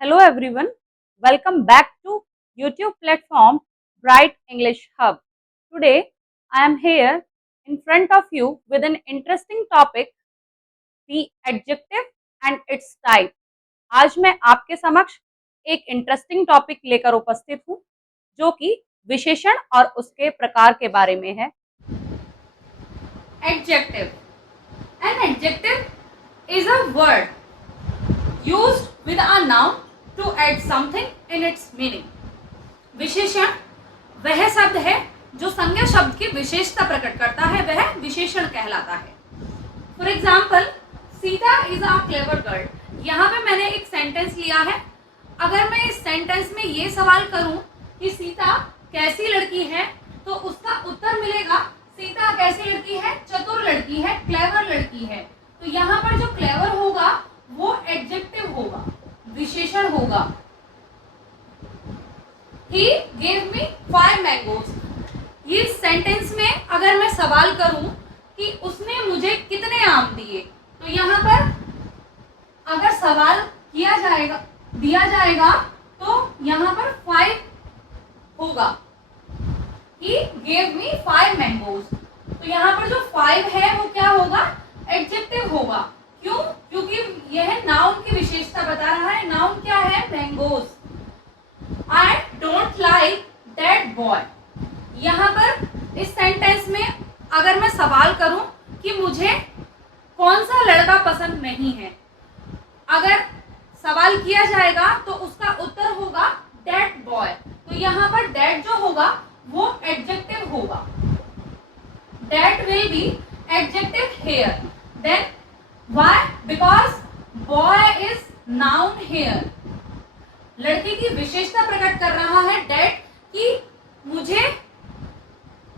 Hello everyone, welcome back to YouTube platform Bright English Hub. Today I am here in front of you with an interesting topic, the adjective and its type. आज मैं आपके समक्ष एक interesting topic लेकर उपस्थित हूँ जो कि विशेषण और उसके प्रकार के बारे में है। Adjective. An adjective is a word used with a noun to add something in its meaning. विशेषण वह शब्द है जो संज्ञा शब्द की विशेषता प्रकट करता है, वह विशेषण कहलाता है। For example, Sita is a clever girl. यहाँ पे मैंने एक सेंटेंस लिया है। अगर मैं इस सेंटेंस में ये सवाल करूं कि सीता कैसी लड़की है, तो उसका उत्तर मिलेगा सीता कैसी लड़की है, चतुर लड़की है, क्लेवर लड़की है। तो यहाँ पर जो क्लेवर होगा वो एडजेक्टिव होगा, विशेषण होगा। He gave me 5 mangoes. ये सेंटेंस में अगर मैं सवाल करूं कि उसने मुझे कितने आम दिए, तो यहाँ पर अगर सवाल दिया जाएगा तो यहाँ पर 5 होगा। He gave me 5 mangoes. तो यहाँ पर जो 5 है वो क्या होगा, एडजेक्टिव होगा। क्यों? क्योंकि यह नाउन की विशेषता बता रहा है। नाउन क्या है, mangoes. I don't like that boy. यहाँ पर इस सेंटेंस में अगर मैं सवाल करूं कि मुझे कौन सा लड़का पसंद नहीं है, अगर सवाल किया जाएगा तो उसका उत्तर होगा that boy। तो यहाँ पर that जो होगा वो एडजेक्टिव होगा। That will be adjective here. Then why? Because boy is noun here. लड़के की विशेषता प्रकट कर रहा है डेट कि मुझे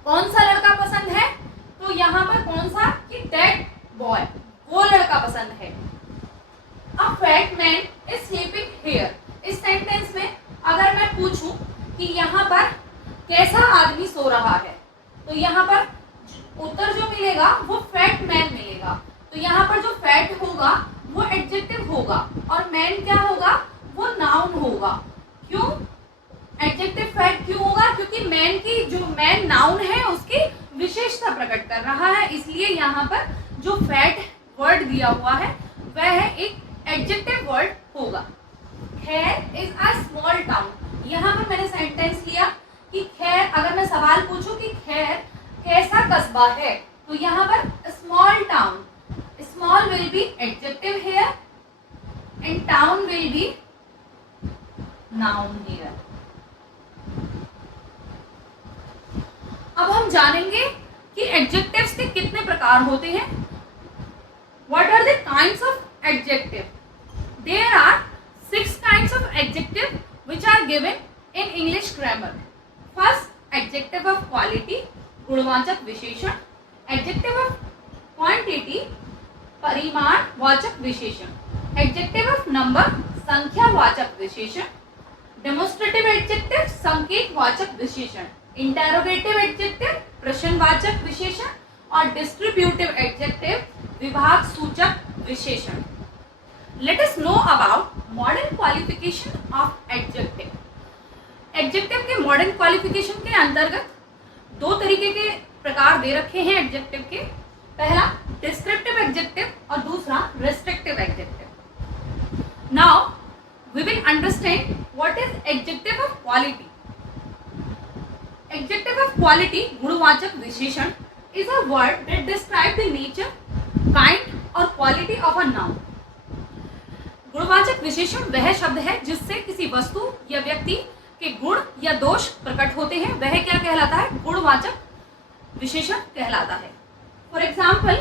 कौन सा लड़का पसंद है, तो यहाँ पर कौन सा कि डेट बॉय, वो लड़का पसंद है। A fat man is sleeping here. इस सेंटेंस में अगर मैं पूछूं कि यहाँ पर कैसा आदमी सो रहा है, तो यहाँ पर उत्तर जो मिलेगा वो फैट मैन मिलेगा। तो यहाँ पर जो फैट होगा वो एडजेक्टिव होगा और मैन क्या होगा, वो नाउन होगा। क्यों एडजेक्टिव फैट क्यों होगा? क्योंकि मैन की जो मैन नाउन है उसकी विशेषता प्रकट कर रहा है, इसलिए यहाँ पर जो फैट वर्ड दिया हुआ है वह एक एडजेक्टिव वर्ड होगा। खैर इज अ स्मॉल टाउन। यहाँ पर मैंने सेंटेंस लिया कि खैर, अगर मैं सवाल पूछूं कि खैर कैसा कस्बा है, तो यहाँ पर small town, small will be adjective here and town will be noun here. अब हम जानेंगे कि एडजेक्टिव्स के कितने प्रकार होते हैं। What are the kinds of adjective? There are 6 kinds of adjective which are given in English grammar. First, adjective of quality, गुणवाचक विशेषण। एडजेक्टिव ऑफ क्वांटिटी, परिमाणवाचक विशेषण। एडजेक्टिव ऑफ नंबर, संख्यावाचक विशेषण। डेमोन्स्ट्रेटिव एडजेक्टिव, संकेतवाचक विशेषण। इंटेरोगेटिव एडजेक्टिव, प्रश्नवाचक विशेषण। और distributive adjective, विभाग सूचक विशेषण। Late us know about modern qualification of adjective. Adjective के मॉडर्न क्वालिफिकेशन के अंतर्गत 2 तरीके के प्रकार दे रखे हैं एडजेक्टिव के। पहला डिस्क्रिप्टिव एडजेक्टिव और दूसरा restrictive adjective. Now we will understand what is adjective of quality. Adjective of quality, गुणवाचक विशेषण, is a word that describe the nature, kind or quality of a noun. गुणवाचक विशेषण वह शब्द है जिससे किसी वस्तु या व्यक्ति के गुण या दोष प्रकट होते हैं, वह क्या कहलाता है, गुणवाचक विशेषण कहलाता है। For example,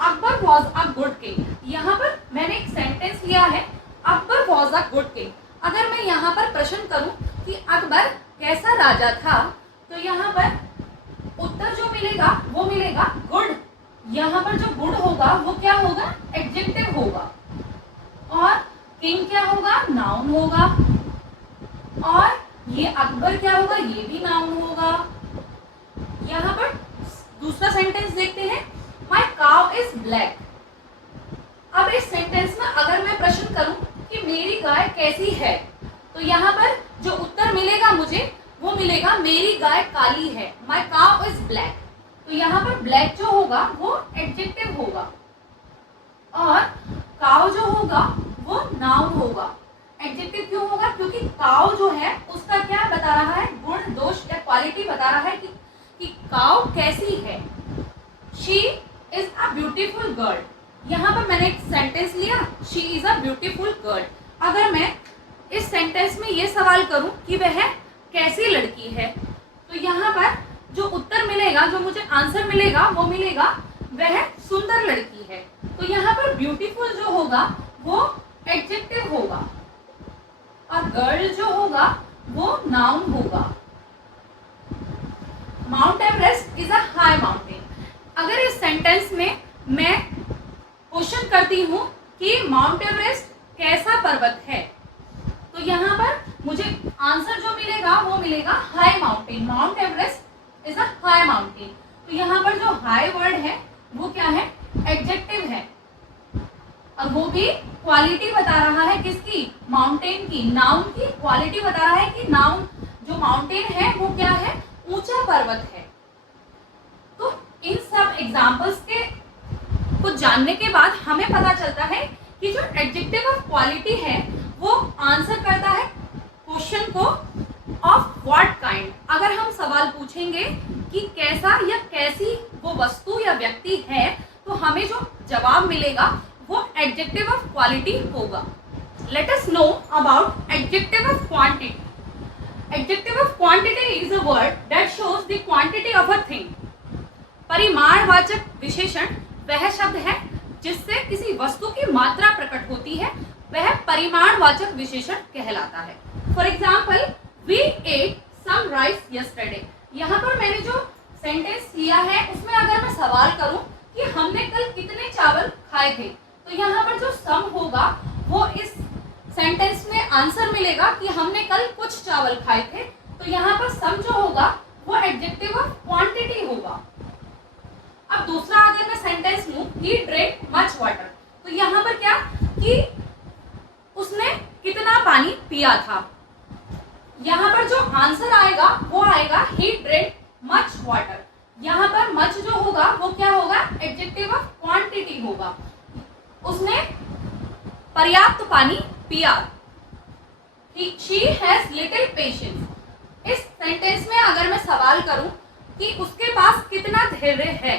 Akbar was a good king. यहाँ पर मैंने एक सेंटेंस लिया है, Akbar was a good king. अगर मैं यहाँ पर प्रश्न करूं कि अकबर कैसा राजा था, तो यहाँ पर उत्तर जो मिलेगा वो मिलेगा गुड। यहाँ पर जो गुड होगा वो क्या होगा, एडजेक्टिव होगा। और किंग क्या होगा, नाउन होगा। और ये अकबर क्या होगा, ये भी नाउन होगा। यहाँ पर दूसरा सेंटेंस देखते हैं, माई काउ इज ब्लैक। अब इस सेंटेंस में अगर मैं प्रश्न करूं कि मेरी गाय कैसी है, तो यहाँ पर जो उत्तर मिलेगा मुझे वो मिलेगा मेरी गाय काली है, माई काउ इज ब्लैक। तो यहाँ पर ब्लैक जो होगा वो एडजेक्टिव होगा और काउ जो होगा वो नाउन होगा। एडजेक्टिव क्यों होगा? क्योंकि काउ जो है उसका क्या बता रहा है, गुण दोष या क्वालिटी बता रहा है कि काउ कैसी है। She is a beautiful girl. यहाँ पर मैंने एक सेंटेंस लिया, she is a beautiful girl. अगर मैं इस सेंटेंस में ये सवाल करूं कि वह कैसी लड़की है, तो यहाँ पर जो उत्तर मिलेगा, जो मुझे आंसर मिलेगा वो मिलेगा वह सुंदर लड़की है। तो यहाँ पर ब्यूटीफुल जो होगा वो एडजेक्टिव होगा और गर्ल जो होगा वो नाउन होगा। Mount Everest is a high mountain. अगर इस सेंटेंस में मैं क्वेश्चन करती हूँ कि माउंट एवरेस्ट कैसा पर्वत है, तो यहाँ पर मुझे आंसर जो मिलेगा वो मिलेगा high mountain. Mount Everest is a high mountain. तो यहाँ पर जो हाई वर्ड है वो क्या है, एडजेक्टिव है और वो भी क्वालिटी बता रहा है किसकी, माउंटेन की, नाउन की क्वालिटी बता रहा है कि नाउन जो माउंटेन है वो क्या है, ऊंचा पर्वत है। तो इन सब एग्जाम्पल्स के कुछ जानने के बाद हमें पता चलता है कि जो एडजेक्टिव ऑफ क्वालिटी है वो आंसर करता है क्वेश्चन को ऑफ व्हाट काइंड। अगर हम सवाल पूछेंगे कि कैसा या कैसी वो वस्तु या व्यक्ति है, तो हमें जो जवाब मिलेगा वो एडजेक्टिव ऑफ क्वालिटी होगा। Let us know about adjective of quantity. Adjective of quantity is a word that shows the quantity of a thing. परिमाणवाचक विशेषण वह शब्द है जिससे किसी वस्तु की मात्रा प्रकट होती है, वह परिमाणवाचक विशेषण कहलाता है। For example, we ate some rice yesterday. यहाँ पर मैंने जो सेंटेंस लिया है उसमें अगर मैं सवाल करूं कि हमने कल कितने चावल खाए थे, तो यहाँ पर जो सम होगा वो इस सेंटेंस में आंसर मिलेगा कि हमने कल कुछ चावल खाए थे। तो यहाँ पर सम जो होगा वो एडजेक्टिव ऑफ क्वांटिटी होगा। अब दूसरा अगर मैं सेंटेंस लूं, ही ड्रिंक मच वाटर, तो यहाँ पर क्या कि उसने कितना पानी पिया था। यहाँ पर जो आंसर आएगा वो आएगा ही ड्रिंक मच वाटर। यहाँ पर मच जो होगा वो क्या होगा, एडजेक्टिव ऑफ क्वांटिटी होगा। उसने पर्याप्त पानी पिया। She has little patience. इस सेंटेंस में अगर मैं सवाल करूं कि उसके पास कितना धैर्य है,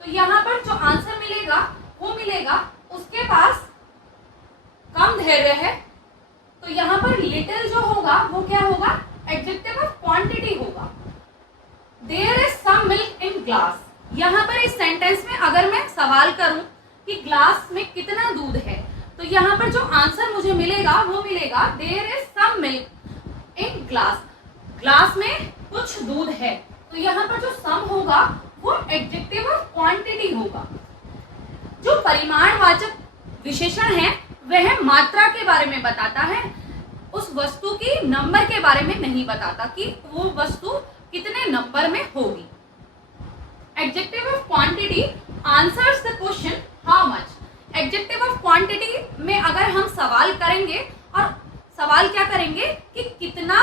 तो यहाँ पर जो आंसर मिलेगा वो मिलेगा उसके पास कम धैर्य है। तो यहाँ पर लिटिल जो होगा वो क्या होगा, एडजेक्टिव ऑफ क्वांटिटी होगा। There is some milk in glass. यहाँ पर इस सेंटेंस में अगर मैं सवाल करूं कि ग्लास में कितना दूध है, तो यहाँ पर जो आंसर मुझे मिलेगा वो मिलेगा there is some milk in glass. Glass में कुछ दूध है। तो यहाँ पर जो सम होगा वो एडजेक्टिव ऑफ क्वांटिटी होगा। जो परिमाणवाचक विशेषण है वह मात्रा के बारे में बताता है, उस वस्तु की नंबर के बारे में नहीं बताता कि वो वस्तु कितने नंबर में होगी। Adjective of quantity answers the question how much. Adjective of quantity में अगर हम सवाल करेंगे और सवाल क्या करेंगे कि कितना,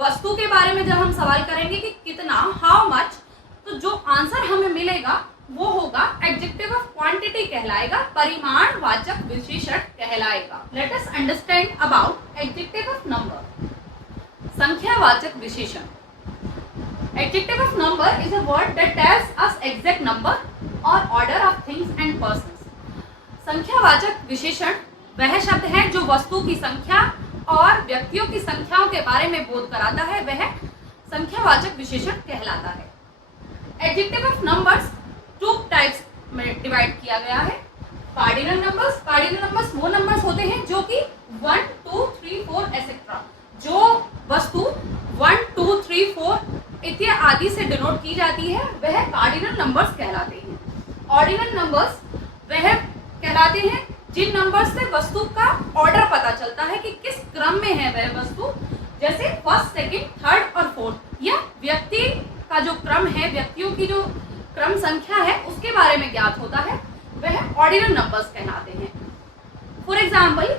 वस्तु के बारे में जब हम सवाल करेंगे कि कितना, हाउ मच, तो जो आंसर हमें मिलेगा वो होगा एडजेक्टिव ऑफ क्वांटिटी कहलाएगा, परिमाणवाचक विशेषण कहलाएगा। Let us understand about adjective of number. संख्यावाचक विशेषण। Adjective of number is a word that tells us exact number और order of things and persons. संख्यावाचक विशेषण वह शब्द है जो वस्तु की संख्या और व्यक्तियों की संख्याओं के बारे में बोध कराता है, वह संख्यावाचक विशेषण कहलाता है। Adjective of numbers two types में डिवाइड किया गया है। Cardinal numbers. कार्डिनल नंबर्स वो नंबर्स होते हैं जो कि 1, 2, 3, 4 एसेट्रा, जो वस्तु 1, 2, 3, 4 इत्यादि से डिनोट की जाती है वह कार्डिनल नंबर्स कहलाते हैं। ऑर्डिनल नंबर्स वह कहलाते हैं जिन नंबर्स से वस्तु का ऑर्डर पता चलता है कि किस क्रम में है वह वस्तु, जैसे फर्स्ट, सेकंड, थर्ड और फोर्थ, या व्यक्ति का जो क्रम है, व्यक्तियों की जो क्रम संख्या है उसके बारे में ज्ञात होता है, वह ऑर्डिनल नंबर्स कहलाते हैं। फॉर एग्जाम्पल,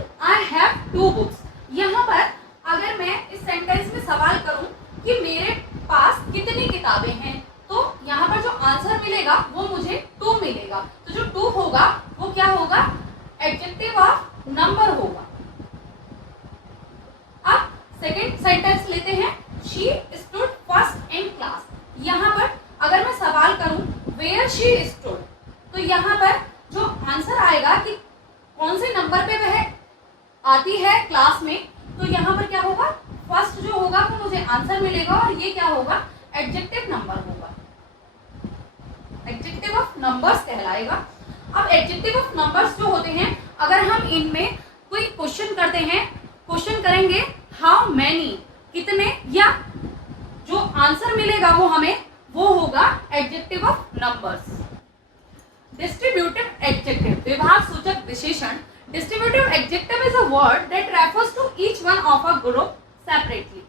सेंटेंस लेते हैं, she stood first in class. यहाँ पर अगर मैं सवाल करूं वेयर शी स्टूड, तो यहाँ पर जो आंसर आएगा कि कौन से नंबर पे वह आती है क्लास में, तो यहाँ पर क्या होगा, फर्स्ट जो होगा वो मुझे आंसर मिलेगा और ये क्या होगा, एडजेक्टिव नंबर होगा, एडजेक्टिव ऑफ नंबर्स कहलाएगा। अब एडजेक्टिव ऑफ नंबर्स जो होते हैं, अगर हम इनमें कोई क्वेश्चन करते हैं, क्वेश्चन करेंगे हाउ मैनी, कितने, या जो आंसर मिलेगा वो हमें वो होगा adjective of numbers. Distributive adjective, विभाग सूचक विशेषण। Distributive adjective is a word that refers to each one of a group separately.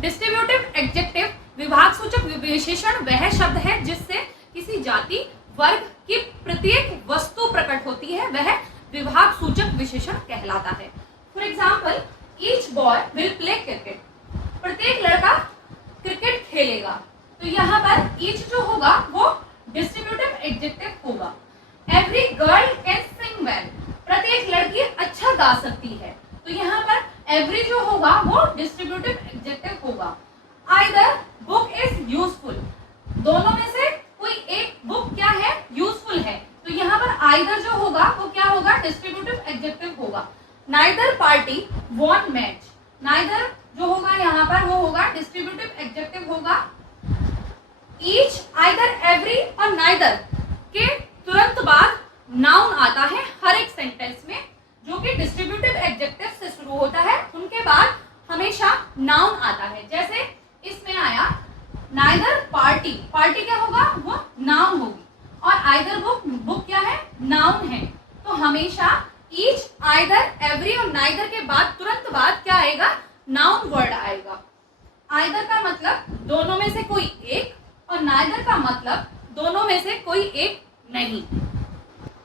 Distributive adjective विभाग सूचक विशेषण वह शब्द है जिससे किसी जाति वर्ग की प्रत्येक वस्तु प्रकट होती है, वह विभाग सूचक विशेषण कहलाता है। For example, each boy will play cricket, प्रत्येक लड़का क्रिकेट खेलेगा, तो यहाँ पर ईच जो होगा वो डिस्ट्रीब्यूटिव एडजेक्टिव होगा। Every girl can sing well, प्रत्येक लड़की अच्छा गा सकती है, तो यहाँ पर एवरी जो होगा वो डिस्ट्रीब्यूटिव एडजेक्टिव होगा। आइदर बुक इज यूजफुल, दोनों में से कोई एक बुक क्या है, यूजफुल है, तो यहाँ पर आइदर जो होगा वो क्या होगा, डिस्ट्रीब्यूटिव एडजेक्टिव होगा। Neither party won match, neither जो होगा यहाँ पर वो होगा डिस्ट्रीब्यूटिव एडजेक्टिव होगा। ईच, आइदर, एवरी और नाइदर के तुरंत बाद नाउन आता है हर एक सेंटेंस में, जो कि डिस्ट्रीब्यूटिव एडजेक्टिव से शुरू होता है, उनके बाद हमेशा नाउन आता है। जैसे इसमें आया नाइदर पार्टी, पार्टी क्या होगा, वो नाउन होगी, और आइदर बुक, बुक क्या है, नाउन है, तो हमेशा ईच, आइदर, एवरी और नाइदर के बाद तुरंत बाद क्या आएगा, नाउन वर्ड आएगा। आइदर का मतलब दोनों में से कोई एक, और नाइदर का मतलब दोनों में से कोई एक नहीं।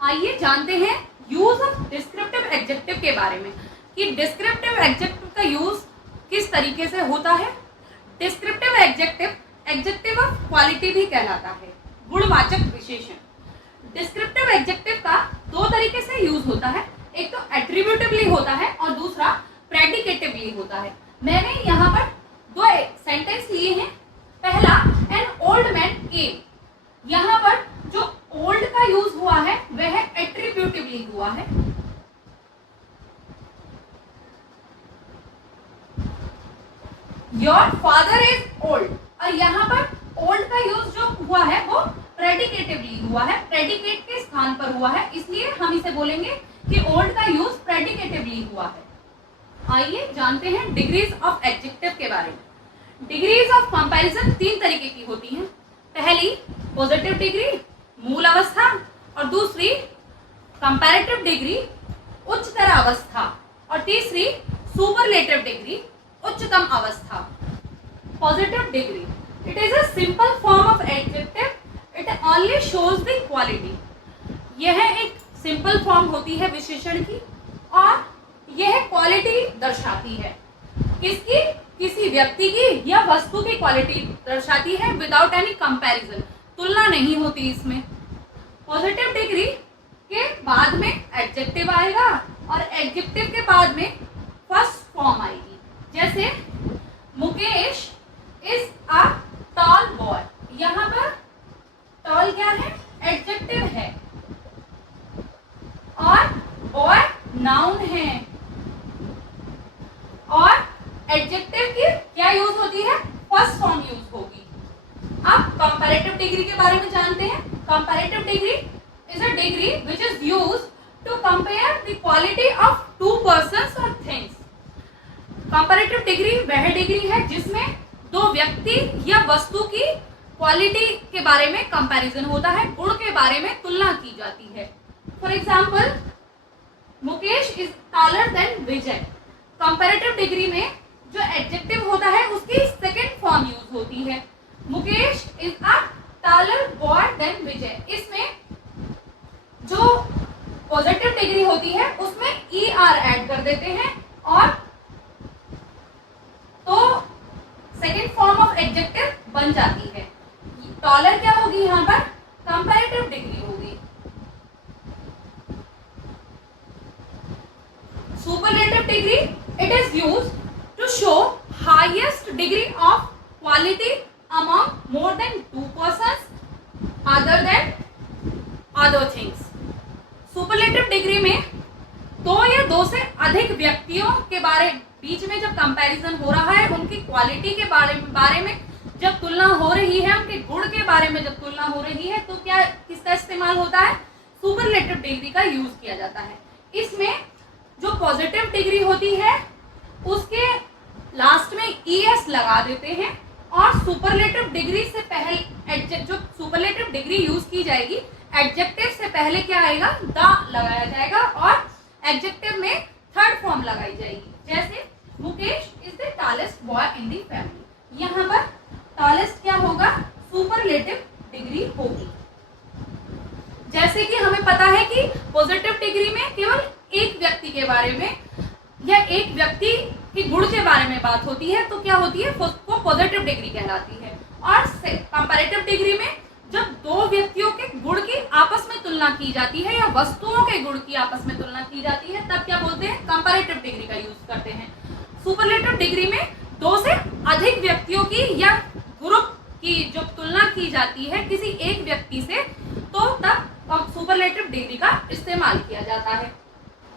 आइए जानते हैं यूज ऑफ डिस्क्रिप्टिव एडजेक्टिव के बारे में, कि डिस्क्रिप्टिव एडजेक्टिव का यूज किस तरीके से होता है। Descriptive adjective adjective of quality भी कहलाता है, गुणवाचक विशेषण। डिस्क्रिप्टिव एडजेक्टिव का दो तरीके से यूज होता है, एक तो एट्रीब्यूटिवली होता है और दूसरा प्रेडिकेटिवली होता है। मैंने यहाँ पर दो सेंटेंस लिए हैं। पहला, एन ओल्ड मैन केम, यहाँ पर जो ओल्ड का यूज हुआ है वह एट्रीब्यूटिवली हुआ है। योर फादर इज ओल्ड, और यहाँ पर ओल्ड का यूज जो हुआ है वो प्रेडिकेटिवली हुआ है, प्रेडिकेट के स्थान पर हुआ है, इसलिए हम इसे बोलेंगे कि ओल्ड का यूज प्रेडिकेटिवली हुआ है। आइए जानते हैं डिग्रीज ऑफ एडजेक्टिव के बारे में। डिग्रीज ऑफ कंपैरिजन तीन तरीके की होती हैं। पहली पॉजिटिव डिग्री, मूल अवस्था, और दूसरी कंपैरेटिव डिग्री, उच्चतर अवस्था, और तीसरी सुपरलेटिव डिग्री, उच्चतम अवस्था। Positive degree, it is a simple form of adjective, it only shows the quality. यह एक सिंपल फॉर्म होती है विशेषण की, और यह क्वालिटी दर्शाती है, किसकी, किसी व्यक्ति की या वस्तु की क्वालिटी दर्शाती है, विदाउट एनी कंपैरिजन, तुलना नहीं होती इसमें। पॉजिटिव डिग्री के बाद में एडजेक्टिव आएगा, और एडजेक्टिव के बाद में फर्स्ट फॉर्म आएगी। जैसे Mukesh is a tall boy, यहाँ पर टॉल क्या है, एडजेक्टिव है, और बॉय नाउन है, और एडजेक्टिव की क्या यूज होती है, फर्स्ट फॉर्म यूज होगी। अब कंपैरेटिव डिग्री के बारे में जानते हैं। Comparative degree is a degree which is used to compare the quality of two persons और थिंग्स। कंपैरेटिव डिग्री वह डिग्री है जिसमें दो व्यक्ति या वस्तु की क्वालिटी के बारे में कंपैरिजन होता है, गुण के बारे में तुलना की जाती है। For example, Mukesh is taller than Vijay. Comparative degree में जो एडजेक्टिव होता है उसकी सेकंड फॉर्म यूज होती है, Mukesh is a taller boy than Vijay. इसमें जो पॉजिटिव डिग्री होती है उसमें ER ऐड कर देते हैं, और तो सेकंड फॉर्म ऑफ एडजेक्टिव बन जाती है। टॉलर क्या होगी, यहाँ पर कंपैरेटिव डिग्री होगी। Superlative degree, it is used to show high highest degree of quality among more than 2 persons other than other things. Superlative degree में 2 या 2 से अधिक व्यक्तियों के बीच में जब कंपैरिजन हो रहा है, उनकी क्वालिटी के बारे में जब तुलना हो रही है, उनके गुण के बारे में जब तुलना हो रही है, तो क्या किसका इस्तेमाल होता है? सुपरलेटिव डिग्री का यूज किया जाता है। इसमें जो पॉजिटिव डिग्री होती है उसके लास्ट में ES लगा देते हैं, और सुपरलेटिव डिग्री से पहले जो सुपरलेटिव डिग्री यूज की जाएगी, एडजेक्टिव से पहले क्या आएगा? द लगाया जाएगा, और एडजेक्टिव में थर्ड फॉर्म लगाई जाएगी। जैसे Mukesh is the tallest boy in the family, यहाँ पर टॉलेस्ट क्या होगा? सुपरलेटिव डिग्री होगी। जैसे कि हमें पता है कि पॉजिटिव डिग्री में केवल एक व्यक्ति के बारे में या एक व्यक्ति के गुण के बारे में बात होती है, तो क्या होती है? वो पॉजिटिव डिग्री कहलाती है। और कंपैरेटिव डिग्री में जब 2 व्यक्तियों के गुण की आपस में तुलना की जाती है या वस्तुओं के गुण की आपस में तुलना की जाती है, तब क्या बोलते हैं? कंपैरेटिव डिग्री का यूज करते हैं। सुपरलेटिव डिग्री में 2 से अधिक व्यक्तियों की या ग्रुप की जो तुलना की जाती है किसी एक व्यक्ति से, तो तब सुपरलेटिव डिग्री का इस्तेमाल किया जाता है।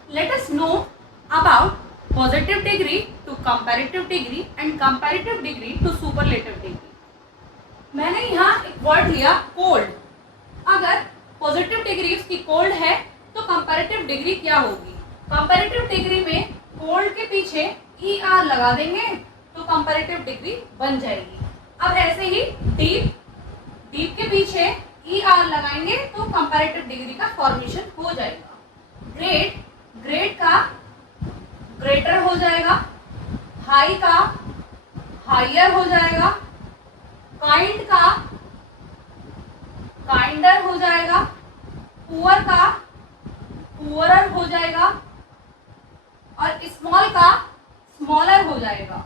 Let us know about positive degree to comparative degree and comparative degree to superlative degree. मैंने यहाँ एक वर्ड लिया कोल्ड। अगर पॉजिटिव डिग्री उसकी कोल्ड है तो कंपैरेटिव डिग्री क्या होगी? कंपैरेटिव डिग्री में कोल्ड के पीछे ER लगा देंगे तो कंपैरेटिव डिग्री बन जाएगी। अब ऐसे ही डीप के पीछे ER लगाएंगे तो कंपैरेटिव डिग्री का फॉर्मेशन हो जाएगा। ग्रेट का ग्रेटर हो जाएगा, हाई का हायर हो जाएगा, काइंड का काइंडर हो जाएगा, पुअर का पुअरर हो जाएगा, और स्मॉल का स्मॉलर हो जाएगा।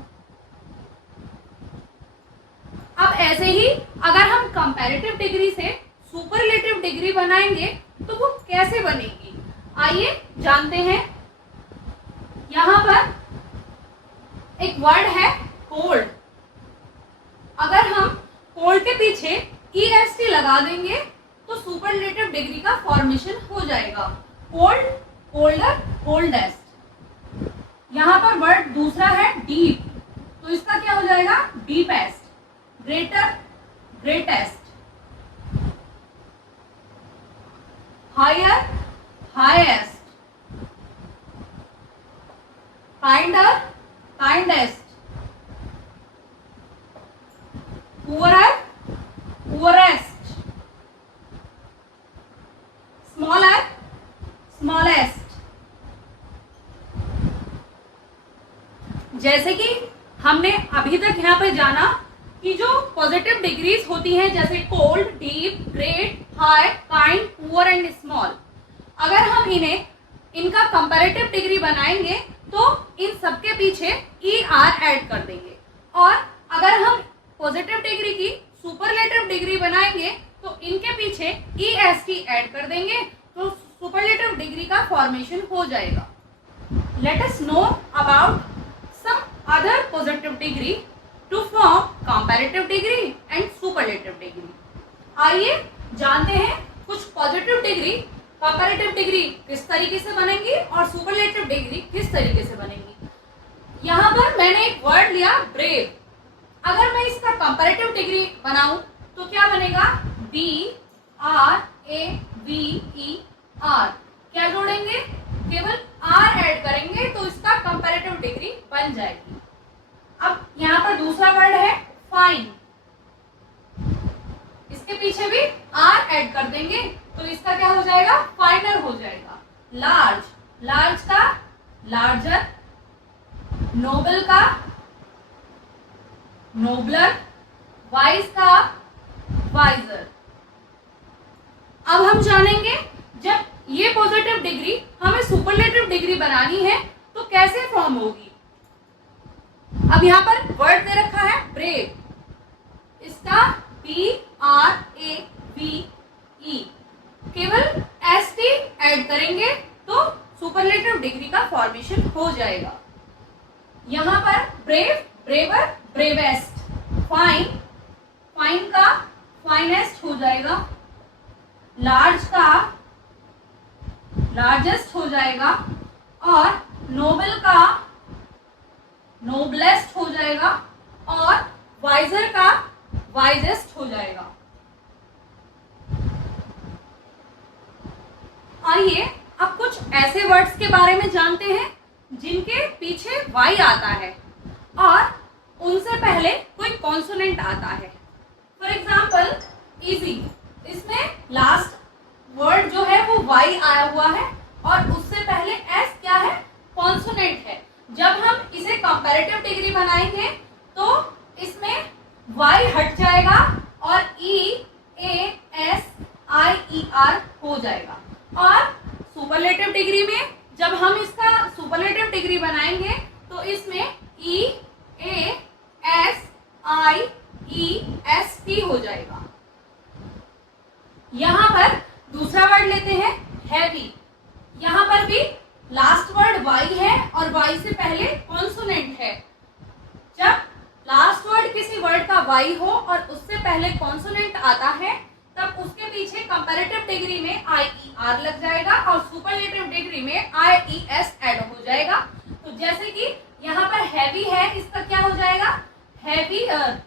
अब ऐसे ही अगर हम कंपैरेटिव डिग्री से सुपरलेटिव डिग्री बनाएंगे तो वो कैसे बनेगी? आइए जानते हैं। यहां पर एक वर्ड है कोल्ड। अगर हम कोल्ड के पीछे EST लगा देंगे तो सुपरलेटिव डिग्री का फॉर्मेशन हो जाएगा। Cold, colder, coldest. यहाँ पर वर्ड दूसरा है डीप, तो इसका क्या हो जाएगा? Deepest. Greater, greatest. Higher, highest. Kinder, kindest. Poorer, poorest. Smaller, smallest. जैसे कि हमने अभी तक यहाँ पे जाना कि जो पॉजिटिव डिग्रीज होती हैं जैसे cold, deep, great, high, kind, poor and small, अगर हम इनका कंपैरेटिव डिग्री बनाएंगे तो इन सबके पीछे ER ऐड कर देंगे, और अगर हम पॉजिटिव डिग्री की सुपरलेटिव डिग्री बनाएंगे तो इनके पीछे EST ऐड कर देंगे, तो सुपरलेटिव डिग्री का फॉर्मेशन हो जाएगा। Let us know about some other positive degree to form comparative degree and superlative degree. आइए जानते हैं कुछ पॉजिटिव डिग्री, कंपैरेटिव डिग्री किस तरीके से बनेंगी और सुपरलेटिव डिग्री किस तरीके से बनेंगी। यहाँ पर मैंने एक वर्ड लिया ब्रेव। अगर मैं इसका कंपैरेटिव डिग्री बनाऊं तो क्या बनेगा? BRAVER। क्या जोड़ेंगे? केवल R ऐड करेंगे तो इसका कंपैरेटिव डिग्री बन जाएगी। अब यहाँ पर दूसरा वर्ड है फाइन। इसके पीछे भी R ऐड कर देंगे तो इसका क्या हो जाएगा? फाइनर हो जाएगा। लार्ज, लार्ज का लार्जर, नोबल का नोबलर, वाइज का वाइजर। अब हम जानेंगे जब ये पॉजिटिव डिग्री हमें सुपरलेटिव डिग्री बनानी है तो कैसे फॉर्म होगी। अब यहाँ पर वर्ड दे रखा है ब्रेव, इसका BRAVE, केवल ST ऐड करेंगे तो सुपरलेटिव डिग्री का फॉर्मेशन हो जाएगा। यहाँ पर brave braver bravest, fine fine का फाइनेस्ट हो जाएगा, लार्ज का लार्जेस्ट हो जाएगा, और नोबल का नोबलेस्ट हो जाएगा, और वाइजर का वाइजेस्ट हो जाएगा। आइए अब कुछ ऐसे वर्ड्स के बारे में जानते हैं जिनके पीछे वाई आता है और उनसे पहले कोई कॉन्सोनेंट आता है। फॉर एग्जाम्पल इजी, इसमें लास्ट वर्ड जो है वो वाई आया हुआ है और उससे पहले एस क्या है, कॉन्सोनेंट है। जब हम इसे कंपैरेटिव डिग्री बनाएंगे तो इसमें वाई हट जाएगा और ई A S I E R हो जाएगा। और सुपरलेटिव डिग्री में जब हम इसका सुपरलेटिव डिग्री बनाएंगे तो इसमें E A S I E S T हो जाएगा। यहां पर दूसरा वर्ड लेते हैं हैवी। यहां पर भी लास्ट वर्ड वाई है और वाई से पहले कॉन्सोनेंट है। जब लास्ट वर्ड किसी वर्ड का वाई हो और उससे पहले कॉन्सोनेंट आता है तब उसके पीछे कंपैरेटिव डिग्री में आई ई आर लग जाएगा और सुपरलेटिव डिग्री में आई ई एस ऐड हो जाएगा। तो जैसे कि यहाँ पर हैवी है, इसका क्या हो जाएगा, हैवीयर,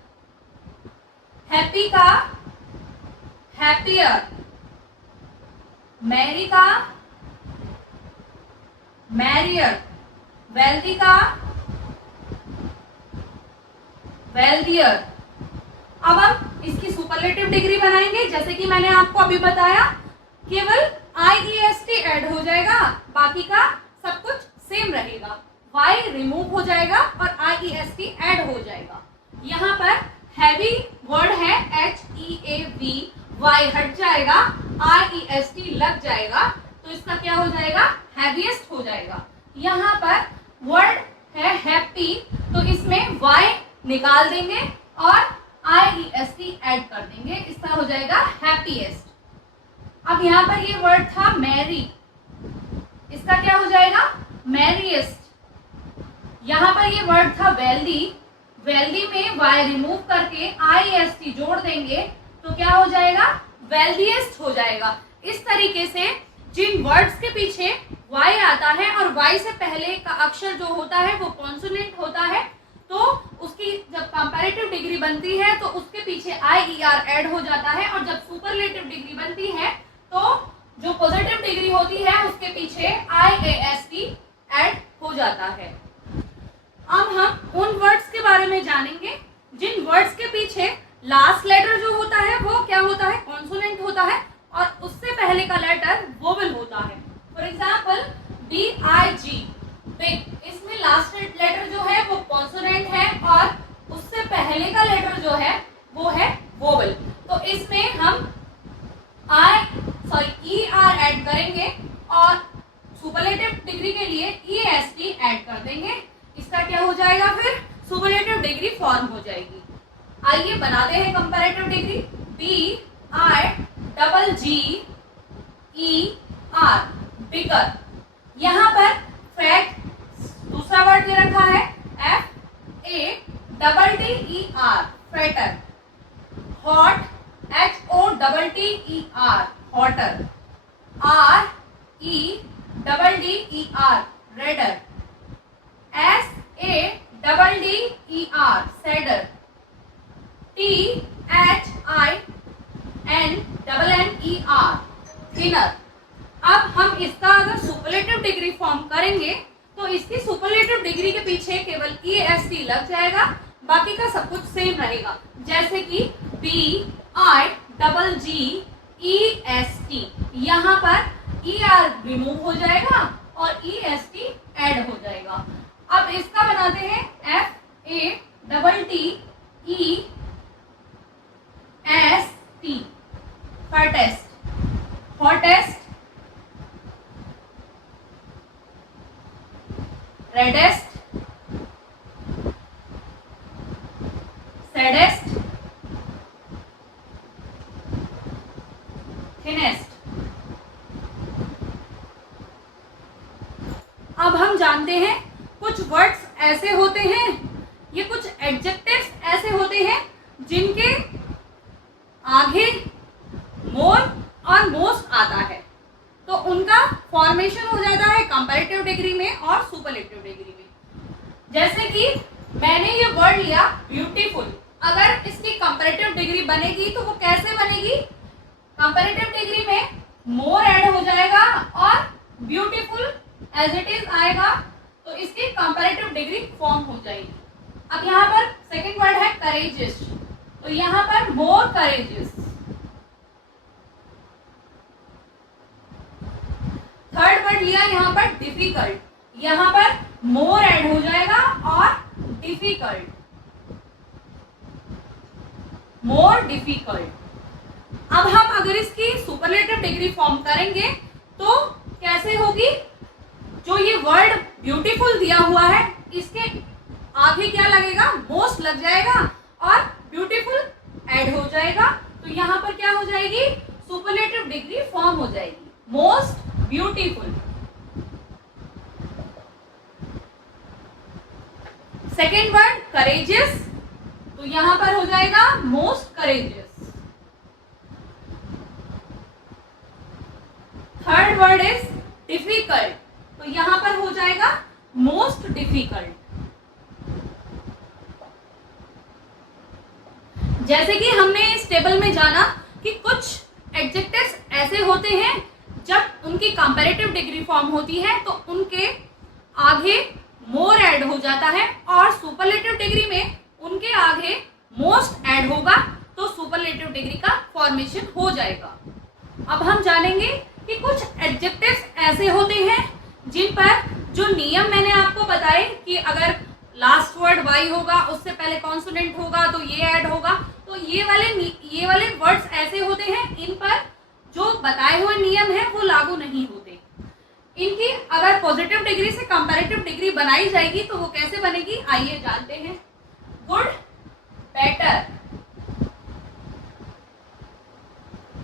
हैप्पी का हैप्पियर, मैरी का मैरियर, वेल्दी का वेल्दियर। अब हम इसकी सुपरलेटिव डिग्री बनाएंगे। जैसे कि मैंने आपको अभी बताया, केवल आई ई एस टी ऐड हो जाएगा, बाकी का सब कुछ सेम रहेगा। वाई रिमूव हो जाएगा और I E S T add हो जाएगा। यहाँ पर हैवी वर्ड है H E A V, Y हट जाएगा, आई ई एस टी लग जाएगा, तो इसका क्या हो जाएगा, हैवीएस्ट हो जाएगा। यहाँ पर वर्ड है हैप्पी, तो इसमें वाई निकाल देंगे और I E S T add कर देंगे, इसका हो जाएगा हैप्पीएस्ट। अब यहाँ पर ये वर्ड था मैरी, इसका क्या हो जाएगा, मैरीएस्ट। यहाँ पर ये वर्ड था वेल्दी, वेल्दी में वाई रिमूव करके आई एस टी जोड़ देंगे तो क्या हो जाएगा, वेल्दीएस्ट हो जाएगा। इस तरीके से जिन वर्ड्स के पीछे वाई आता है और वाई से पहले का अक्षर जो होता है वो कॉन्सोनेंट होता है, तो उसकी जब कंपैरेटिव डिग्री बनती है तो उसके पीछे आई ई आर ऐड हो जाता है, और जब सुपरलेटिव डिग्री बनती है तो जो पॉजिटिव डिग्री होती है उसके पीछे आई ए एस टी ऐड हो जाता है। अब हम उन वर्ड्स के बारे में जानेंगे जिन वर्ड्स के पीछे लास्ट लेटर जो होता है वो क्या होता है, कॉन्सोनेंट होता है और उससे पहले का लेटर वोवेल होता है। For example B I G, big, इसमें लास्ट लेटर जो है वो कॉन्सोनेंट है और उससे पहले का लेटर जो है वो है वोवेल। तो इसमें हम ई आर ऐड करेंगे और सुपरलेटिव डिग्री के लिए ई एस टी ऐड कर देंगे, इसका क्या हो जाएगा, फिर सुपरलेटिव डिग्री फॉर्म हो जाएगी। आइए बनाते हैं comparative degree. B I double G E R, bigger. यहाँ पर फैट दूसरा वर्ड दे रखा है F A double T E R, fatter. Hot H O double T E R, hotter. R E double D E R, redder. S A double D E R, sadder. T H I N double N E R, thinner. अब हम इसका अगर superlative degree form करेंगे तो इसकी superlative degree के पीछे केवल ई एस टी लग जाएगा, बाकी का सब कुछ सेम रहेगा। जैसे कि B I double G E S T, यहाँ पर ई आर रिमूव हो जाएगा और ई एस टी ऐड हो जाएगा। अब इसका बनाते हैं F A double T E S T, fattest. Hottest, reddest, saddest, thinnest. अब हम जानते हैं कुछ वर्ड्स ऐसे होते हैं, ये कुछ एडजेक्टिव्स ऐसे होते हैं जिनके आगे मोर और मोस्ट आता है, तो उनका फॉर्मेशन हो जाता है कंपैरेटिव डिग्री में और सुपरलेटिव डिग्री में। जैसे कि मैंने ये वर्ड लिया ब्यूटीफुल, अगर इसकी कंपैरेटिव डिग्री बनेगी तो वो कैसे बनेगी? कंपैरेटिव डिग्री में मोर ऐड हो जाएगा और ब्यूटीफुल एज इट इज आएगा, तो इसकी कंपैरेटिव डिग्री फॉर्म हो जाएगी। अब यहाँ पर सेकंड वर्ड है करेजियस, तो यहाँ पर मोर करेजियस। थर्ड वर्ड लिया यहाँ पर डिफिकल्ट, यहाँ पर मोर ऐड हो जाएगा और डिफिकल्ट, मोर डिफिकल्ट। अब हम अगर इसकी सुपरलेटिव डिग्री फॉर्म करेंगे तो कैसे होगी? जो ये वर्ड ब्यूटीफुल दिया हुआ है इसके आगे क्या लगेगा? मोस्ट लग जाएगा और ब्यूटीफुल ऐड हो जाएगा, तो यहाँ पर क्या हो जाएगी? सुपरलेटिव डिग्री फॉर्म हो जाएगी, most beautiful. Second word courageous, तो यहाँ पर हो जाएगा most courageous. Third word is difficult, तो यहां पर हो जाएगा मोस्ट डिफिकल्ट। जैसे कि हमने इस टेबल में जाना कि कुछ एडजेक्टिव्स ऐसे होते हैं जब उनकी कंपैरेटिव डिग्री फॉर्म होती है तो उनके आगे मोर ऐड हो जाता है, और सुपरलेटिव डिग्री में उनके आगे मोस्ट ऐड होगा, तो सुपरलेटिव डिग्री का फॉर्मेशन हो जाएगा। अब हम जानेंगे कि कुछ एडजेक्टिव्स ऐसे होते हैं जिन पर जो नियम मैंने आपको बताए कि अगर लास्ट वर्ड वाई होगा, उससे पहले कॉन्सोनेंट होगा तो ये ऐड होगा, तो ये वाले वर्ड्स ऐसे होते हैं, इन पर जो बताए हुए नियम है वो लागू नहीं होते। इनकी अगर पॉजिटिव डिग्री से कंपैरेटिव डिग्री बनाई जाएगी तो वो कैसे बनेगी, आइए जानते हैं। Good, better.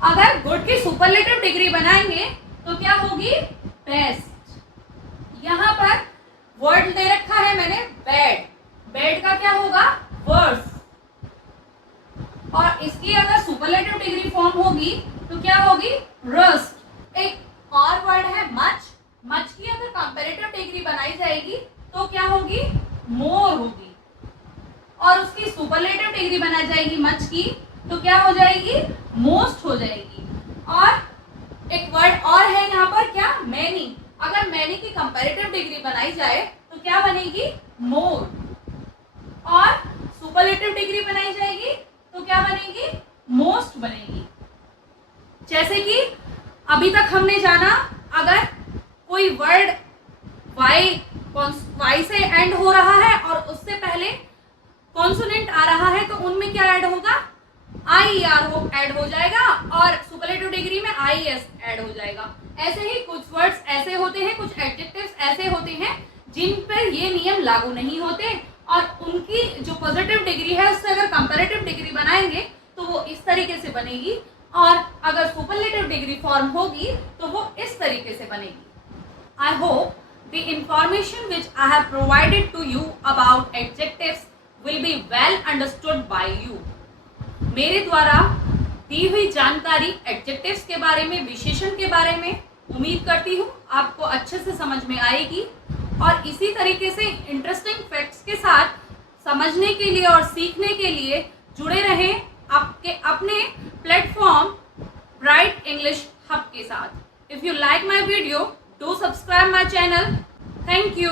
अगर गुड की सुपरलेटिव डिग्री बनाएंगे तो क्या होगी? बेस्ट। यहाँ पर वर्ड दे रखा है मैंने बैड, बैड का क्या होगा? वर्स। और इसकी अगर सुपरलेटिव डिग्री फॉर्म होगी तो क्या होगी? रस्ट। एक और वर्ड है मच, मच की अगर कंपैरेटिव डिग्री बनाई जाएगी तो क्या होगी? मोर होगी। और उसकी सुपरलेटिव डिग्री बनाई जाएगी मच की तो क्या हो जाएगी? मोस्ट हो जाएगी। और एक वर्ड और है यहाँ पर, क्या? मैनी। अगर मैनी की कंपैरेटिव डिग्री बनाई जाए तो क्या बनेगी? मोर। और सुपरलेटिव डिग्री बनाई जाएगी तो क्या बनेगी? मोस्ट बनेगी। जैसे कि अभी तक हमने जाना अगर कोई वर्ड वाई से एंड हो रहा है और उससे पहले कॉन्सोनेंट आ रहा है तो उनमें क्या ऐड होगा? IER ऐड हो जाएगा, और सुपरलेटिव डिग्री में IES ऐड हो जाएगा। ऐसे ही कुछ वर्ड्स ऐसे होते हैं, कुछ एडजेक्टिव्स ऐसे होते हैं जिन पर ये नियम लागू नहीं होते, और उनकी जो पॉजिटिव डिग्री है उससे अगर कंपैरेटिव डिग्री बनाएंगे तो वो इस तरीके से बनेगी, और अगर सुपरलेटिव डिग्री फॉर्म होगी तो वो इस तरीके से बनेगी। I hope the information which I have provided to you about adjectives will be well understood by you. मेरे द्वारा दी हुई जानकारी एडजेक्टिव्स के बारे में, विशेषण के बारे में, उम्मीद करती हूँ आपको अच्छे से समझ में आएगी, और इसी तरीके से इंटरेस्टिंग फैक्ट्स के साथ समझने के लिए और सीखने के लिए जुड़े रहें आपके अपने प्लेटफॉर्म ब्राइट इंग्लिश हब के साथ। If you like my video, do subscribe my channel. Thank you.